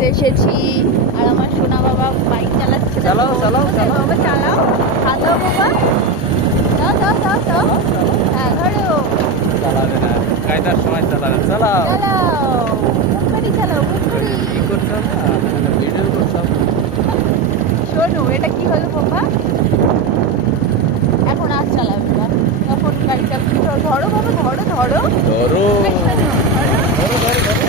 ঘুরতে এসেছি। আর আমার সোনা বাবা বাইক চালাচ্ছে। চালাও, চালাও, চালাও। বাবা চালাও। হাত বাবা। দাও দাও দাও দাও। হ্যাঁ ধরো। চালাবে না কায়দার সময় চালাবে চালাও। চালাও। মুখবাড়ি চালাও মুখবাড়ি কি করছ ভিডিও করছ শোনো এটা কি হলো বাবা এখন আর চালাবে না তখন গাড়ি চালাবে ধরো বাবা ধরো ধরো ধরো এই শোনো, ধরো ধরো ধরো ধরো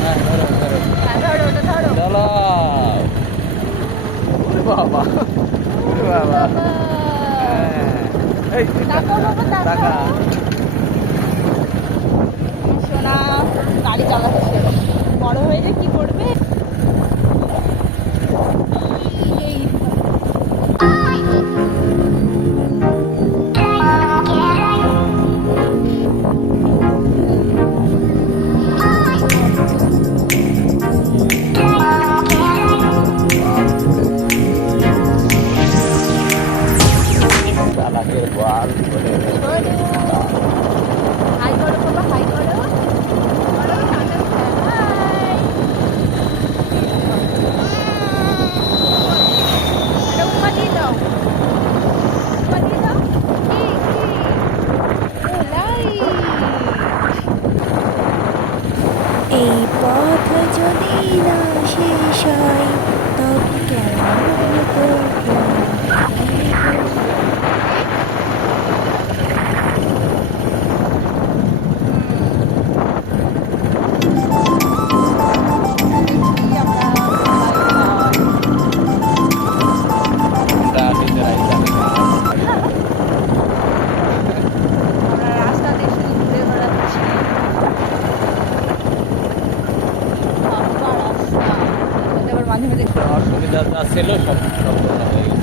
হ্যাঁ ধরো ধরো হ্যাঁ ধরো ওটা ধরো চালাও ওরে বাবা। বাবা। এই। টাকা সোনা গাড়ি চালাচ্ছে বড় হয়ে যে কি করবে? হাই করো বাবা হাই করো। এই পথ যদি না শেষ হয় তবে কেমন করব অসুবিধা যা ছিল সব সব কথা হয়ে গেছে।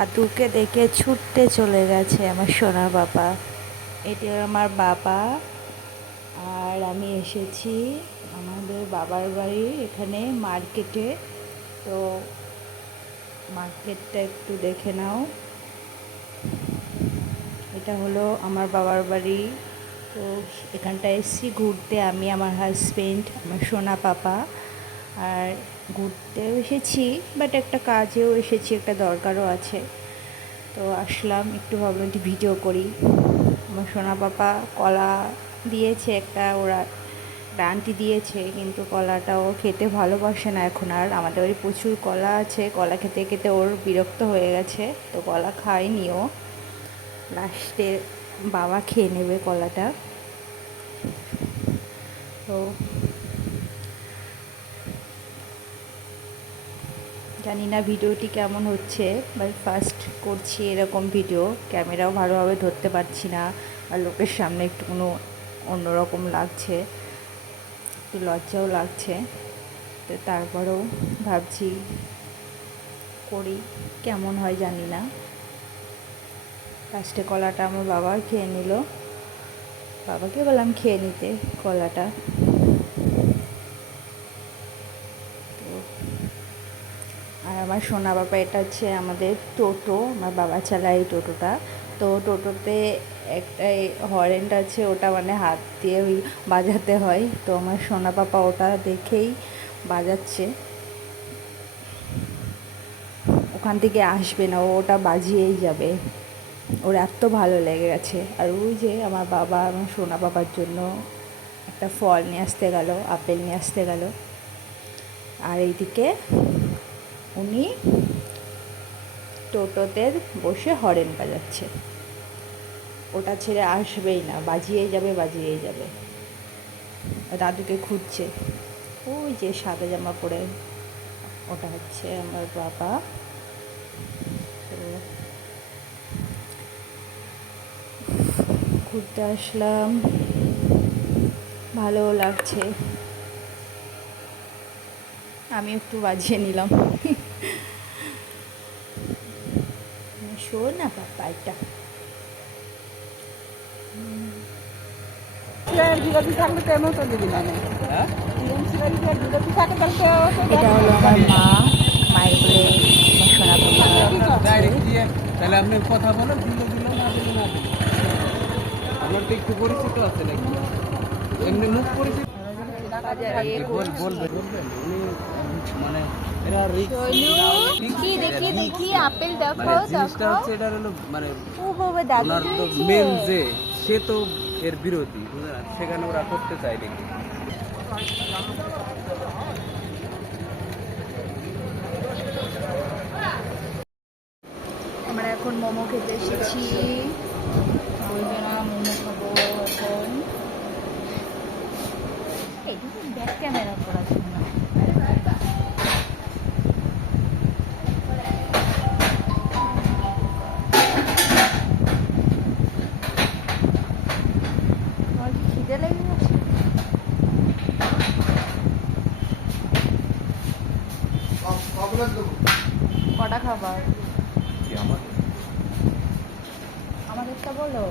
দাদুকে দেখে ছুটতে চলে গেছে আমার সোনা বাবা। এটি আমার বাবা। আর আমি এসেছি আমাদের বাবার বাড়ি এখানে মার্কেটে। তো মার্কেটটা একটু দেখে নাও। এটা হলো আমার বাবার বাড়ি। তো এখানটায় এসেছি ঘুরতে। আমি, আমার হাজবেন্ড আমার সোনা পাপা। আর ঘুরতেও এসেছি বাট একটা কাজেও এসেছি, একটা দরকারও আছে। তো আসলাম, একটু ভাবলাম একটু ভিডিও করি। আমার সোনা পাপা কলা দিয়েছে একটা, ওরা একটা দিয়েছে, কিন্তু কলাটাও খেতে ভালোবাসে না এখন, আর আমাদের বাড়ি প্রচুর কলা আছে, কলা খেতে খেতে ওর বিরক্ত হয়ে গেছে, তো কলা খায়নি ও। লাস্টে বাবা খেয়ে নেবে কলাটা। তো জানি না ভিডিওটি কেমন হচ্ছে বাট ফার্স্ট করছি এরকম ভিডিও। ক্যামেরাও ভালোভাবে ধরতে পারছি না, আর লোকের সামনে একটু কোনো অন্যরকম লাগছে, একটু লজ্জাও লাগছে। তো তারপরেও ভাবছি করি, কেমন হয় জানি না। ফার্স্টে কলাটা আমার বাবা খেয়ে নিল। বাবাকে বললাম, খেয়ে নিতে কলাটা তো আর আমার সোনা বাবা, এটা হচ্ছে আমাদের টোটো, আমার বাবা চালায় টোটোটা। তো টোটোতে একটা হরেন্ট আছে, ওটা মানে হাত দিয়ে ওই বাজাতে হয়। তো আমার সোনা পাপা ওটা দেখেই বাজাচ্ছে। ওখান থেকে আসবে না, ও ওটা বাজিয়েই যাবে। ওর এত ভালো লেগে গেছে। আর ওই যে আমার বাবা আমার সোনা বাবার জন্য একটা ফল নিয়ে আসতে গেল, আপেল নিয়ে আসতে গেল। আর এইদিকে উনি টোটোতে বসে হরেন বাজাচ্ছে। ওটা ছেড়ে আসবেই না বাজিয়ে যাবে, বাজিয়েই যাবে। দাদুকে খুঁজছে। ওই যে সাদা জামা পরে ওটা হচ্ছে আমার বাবা। তো ঘুরতে আসলাম। ভালো লাগছে। আমি একটু বাজিয়ে নিলাম। শোন না পাপা এটা হলো আমার মা মায়ের বলে আমার তাহলে আপনি কথা বলেন তো একটু পরিচিত আছে নাকি? এমনি মুখ পরিচিত? বলবেন মানে এরা রিক্স কি দেখি দেখি আপেল মানে দেখাও জিনিসটা হচ্ছে এটা হলো মানে ও বাবা দাদু তো মেন যে সে তো এর বিরোধী সেখানে ওরা করতে চায় নাকি? আমরা এখন মোমো খেতে এসেছি। দুজনা মোমো খাব এখন। ব্যাক ক্যামেরা খাবার? আমাদেরটা বলো।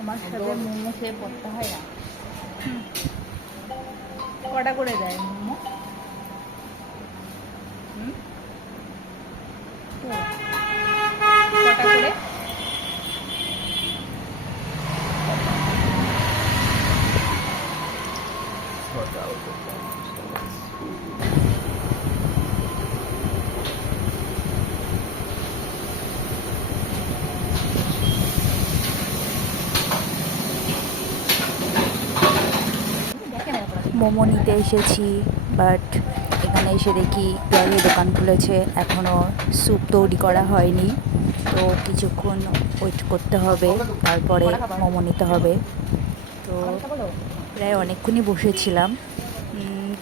আমার সাথে মোমো খেয়ে পড়তে হয় না। কটা করে দেয়? মোমো নিতে এসেছি বাট এখানে এসে দেখি পেঁয়াজের দোকান খুলেছে এখনও স্যুপ তৈরি করা হয়নি, তো কিছুক্ষণ ওয়েট করতে হবে, তারপরে মোমো নিতে হবে। প্রায় অনেকক্ষণই বসেছিলাম।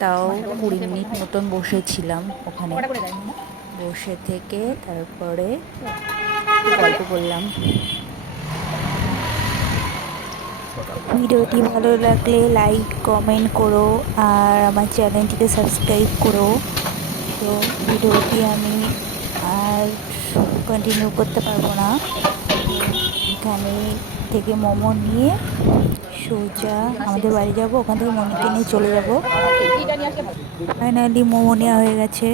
তাও কুড়ি মিনিট মতন বসেছিলাম ওখানে। বসে থেকে তারপরে গল্প করলাম। ভিডিওটি ভালো লাগলে লাইক, কমেন্ট করো আর আমার চ্যানেলটিকে সাবস্ক্রাইব করো। তো ভিডিওটি আমি আর কন্টিনিউ করতে পারব না। এখানে থেকে মোমো নিয়ে সোজা আমাদের বাড়ি যাব, ওখান থেকে মোমোকে নিয়ে চলে যাব। ফাইনালি মোমো নেওয়া হয়ে গেছে।